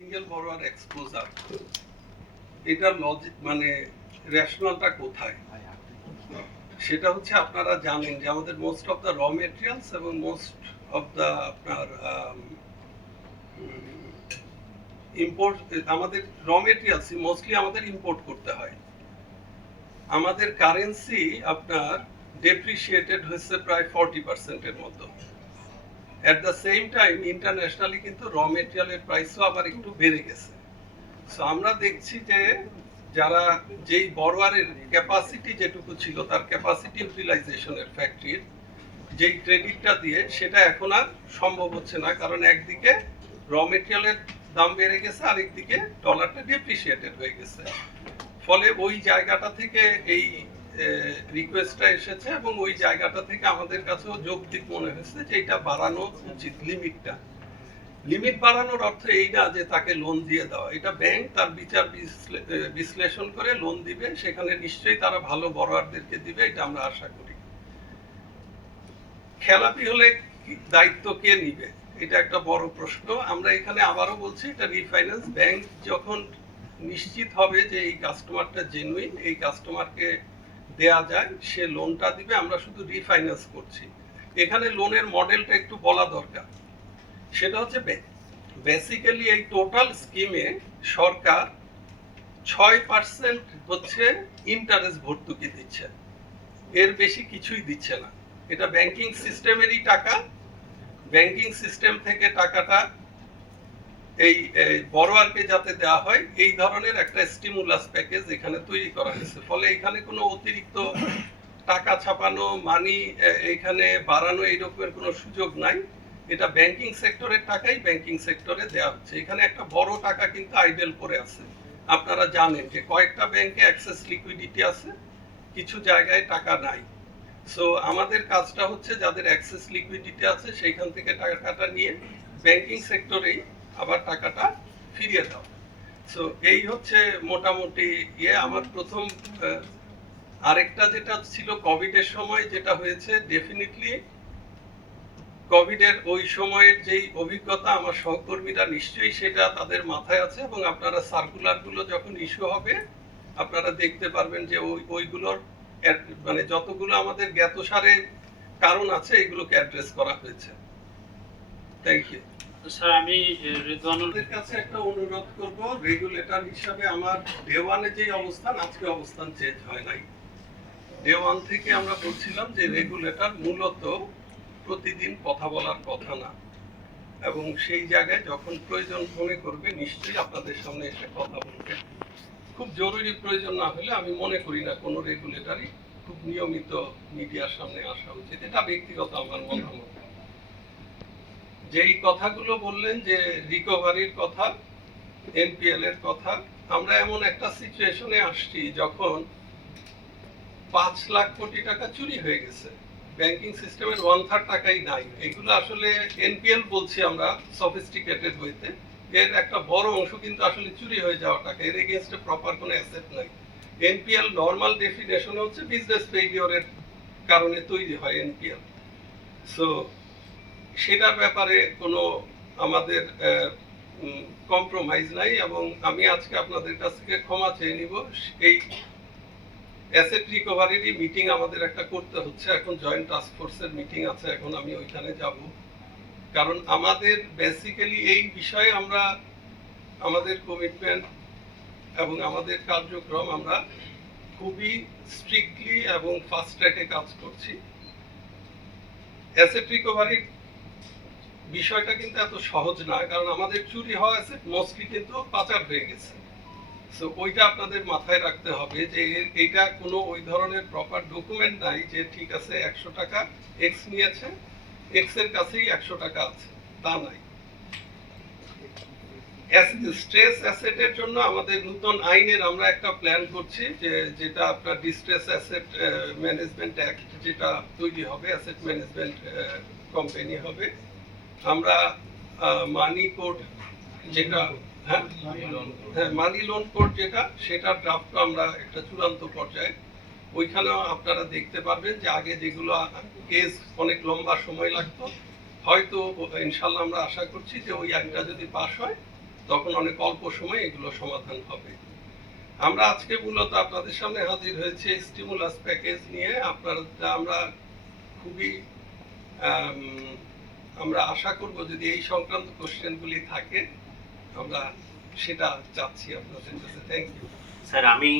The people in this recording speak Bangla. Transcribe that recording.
সিঙ্গেল বড়োয়ার এক্সপোজার এটার লজিক মানে রেশনালটা কোথায়? সেটা হচ্ছে আপনারা জানেন যে আমাদের most of the raw materials এবং মোস্ট অফ দ্য আপনার ইম্পোর্ট, আমাদের র মেটেরিয়ালস মোস্টলি আমাদের ইম্পোর্ট করতে হয়। আমাদের কারেন্সি আপনার ডেপ্রিসিয়েটেড হয়েছে প্রায় 40% মতো। At the same time internationally কিন্তু র মেটেরিয়ালের প্রাইসও আবার একটু বেড়ে গেছে। সো আমরা দেখছি যে যারা যেই বড়োয়ারের ক্যাপাসিটি যেটুকু ছিল তার ক্যাপাসিটি ইউটিলাইজেশনের ফ্যাক্টরির যেই ক্রেডিটটা দিয়ে সেটা এখন আর সম্ভব হচ্ছে না, কারণ একদিকে র মেটেরিয়ালের দাম বেড়ে গেছে, আরেকদিকে ডলারটা ডেপ্রিসিয়েটেড হয়ে গেছে। ফলে ওই জায়গাটা থেকে এই রিকোয়েস্টটা এসেছে এবং ওই জায়গাটা থেকে আমাদের কাছেও যৌক্তিক মনে হয়েছে যে এটা বাড়ানো উচিত। লিমিট বাড়ানোর অর্থ এই না যে তাকে লোন দিয়ে দেওয়া, এটা ব্যাংক তার বিচার বিশ্লেষণ করে লোন দিবে, সেখানে নিশ্চয়ই তারা ভালো বড়োয়ারদেরকে দিবে, এটা আমরা আশা করি। খেলাপি হলে দায়িত্ব কে নিবে, এটা একটা বড় প্রশ্ন। আমরা এখানে আবারও বলছি এটা রিফাইন্যান্স ব্যাংক যখন নিশ্চিত হবে যে এই কাস্টমারটা জেনুইন, এই কাস্টমারকে দেয়া যায়, সে লোনটা দিবে। আমরা শুধু রিফাইন্যান্স করছি। এখানে লোনের মডেলটা একটু বলা দরকার। সেটা হচ্ছে বেসিক্যালি এই টোটাল স্কিমে সরকার 6% হচ্ছে ইন্টারেস্ট ভর্তুকি দিচ্ছে, এর বেশি কিছুই দিচ্ছে না। এটা ব্যাংকিং সিস্টেমেরই টাকা, ব্যাংকিং সিস্টেম থেকে টাকাটা এই বড়োয়ারকে যাতে দেওয়া হয় এই ধরনের একটা স্টিমুলাস প্যাকেজ এখানে তৈরি করা হয়েছে। ফলে এখানে কোনো অতিরিক্ত টাকা ছাপানো, মানি এখানে বাড়ানো এইরকমের কোনো সুযোগ নাই। এটা ব্যাংকিং সেক্টরের টাকাই ব্যাংকিং সেক্টরে দেওয়া হচ্ছে। এখানে একটা বড় টাকা কিন্তু আইডেল করে আছে। আপনারা জানেন যে কয়েকটা ব্যাংকে অ্যাক্সেস লিকুইডিটি আছে, কিছু জায়গায় টাকা নাই। সো আমাদের কাজটা হচ্ছে যাদের অ্যাক্সেস লিকুইডিটি আছে সেইখান থেকে টাকাটা নিয়ে ব্যাংকিং সেক্টরেই আবার টাকাটা ফিরিয়ে দাও। সো এই হচ্ছে মোটামুটি আমার প্রথম। আরেকটা যেটা ছিল কোভিডের সময় যেটা হয়েছে, ডেফিনেটলি কোভিডের ওই সময়ের যেই অভিজ্ঞতা আমার সহকর্মীরা নিশ্চয়ই সেটা তাদের মাথায় আছে, এবং আপনারা সার্কুলারগুলো যখন ইস্যু হবে আপনারা দেখতে পারবেন যে ওইগুলোর মানে যতগুলো আমাদের জ্ঞাতসারে কারণ আছে এগুলোকে অ্যাড্রেস করা হয়েছে। Thank you sir. আমি রিদওয়ানুলের কাছে একটা অনুরোধ করব, রেগুলেটর হিসাবে আমার ডে ওয়ানে যে অবস্থান, আজকে অবস্থান চেঞ্জ হয় নাই। ডে ওয়ান থেকে আমরা বলছিলাম যে রেগুলেটর মূলত প্রতিদিন কথা বলার কথা না, এবং সেই জায়গায় যখন প্রয়োজন মনে করবে নিশ্চয়ই আপনাদের সামনে এসে কথা বলবে। খুব জরুরি প্রয়োজন না হলে আমি মনে করি না কোনো রেগুলেটরই খুব নিয়মিত মিডিয়ার সামনে আসা উচিত। এটা ব্যক্তিগত আমার মতামত। যেই কথাগুলো বললেন যে রিকভারির কথা, এনপিএল এর কথা, আমরা এমন একটা সিচুয়েশনে আসছি যখন 5 লাখ কোটি টাকা চুরি হয়ে গেছে, ব্যাংকিং সিস্টেমের 1/3 টাকাই নাই। এগুলো আসলে এনপিএল বলছি আমরা সফিস্টিকেটেড হইতে, এর একটা বড় অংশ কিন্তু আসলে চুরি হয়ে যাওয়া টাকা, এর এগেইনস্টে প্রপার কোনো অ্যাসেট নাই। এনপিএল নরমাল ডেফিনেশন হচ্ছে বিজনেস ফেইলিওরের কারণে তৈরি হয় এনপিএল। সো সেটার ব্যাপারে কোনো আমাদের কম্প্রোমাইজ নাই, এবং আমি আজকে আপনাদের কাছ থেকে ক্ষমা চেয়ে নিব। এই অ্যাসেট রিকভারিরই মিটিং আমাদের একটা করতে হচ্ছে, এখন জয়েন্ট টাস্ক ফোর্সের মিটিং আছে, এখন আমি ওইখানে যাব। কারণ আমাদের বেসিক্যালি এই বিষয়ে আমরা আমাদের কমিটমেন্ট এবং আমাদের কার্যক্রম আমরা খুবই স্ট্রিক্টলি এবং ফাস্ট ট্র্যাকে কাজ করছি। অ্যাসেট রিকভারির বিষয়টা কিন্তু এত সহজ না, কারণ আমাদের চুরি হওয়া অ্যাসেট মোস্টলি কিন্তু পাচার হয়ে গেছে। সো ওইটা আপনাদের মাথায় রাখতে হবে যে এইটা কোনো ওই ধরনের প্রপার ডকুমেন্ট নাই যে ঠিক আছে 100 টাকা এক্স নিয়েছে, এক্স এর কাছেই 100 টাকা আছে, তা নাই। স্ট্রেস অ্যাসেটের জন্য আমাদের নতুন আইনের আমরা একটা প্ল্যান করছি, যেটা আপনার ডিস্ট্রেস অ্যাসেট ম্যানেজমেন্ট অ্যাক্ট যেটা তৈরি হবে, অ্যাসেট ম্যানেজমেন্ট কোম্পানি হবে। আমরা মানি কোড যেটা মানি লোন কোড যেটা, সেটার ড্রাফট আমরা একটা চূড়ান্ত পর্যায়ে, ওইখানেও আপনারা দেখতে পারবেন যে আগে যেগুলো কেস অনেক লম্বা সময় লাগতো, হয়তো ইনশাল্লাহ আমরা আশা করছি যে ওই আইনটা যদি পাস হয় তখন অনেক অল্প সময়ে এগুলো সমাধান হবে। আমরা আজকে মূলত আপনাদের সামনে হাজির হয়েছে স্টিমুলাস প্যাকেজ নিয়ে। আমরা খুবই আমরা আশা করব যদি এই সংক্রান্ত কোশ্চেনগুলি থাকে আমরা সেটা চাচ্ছি আপনাদের কাছে। থ্যাংক ইউ স্যার, আমি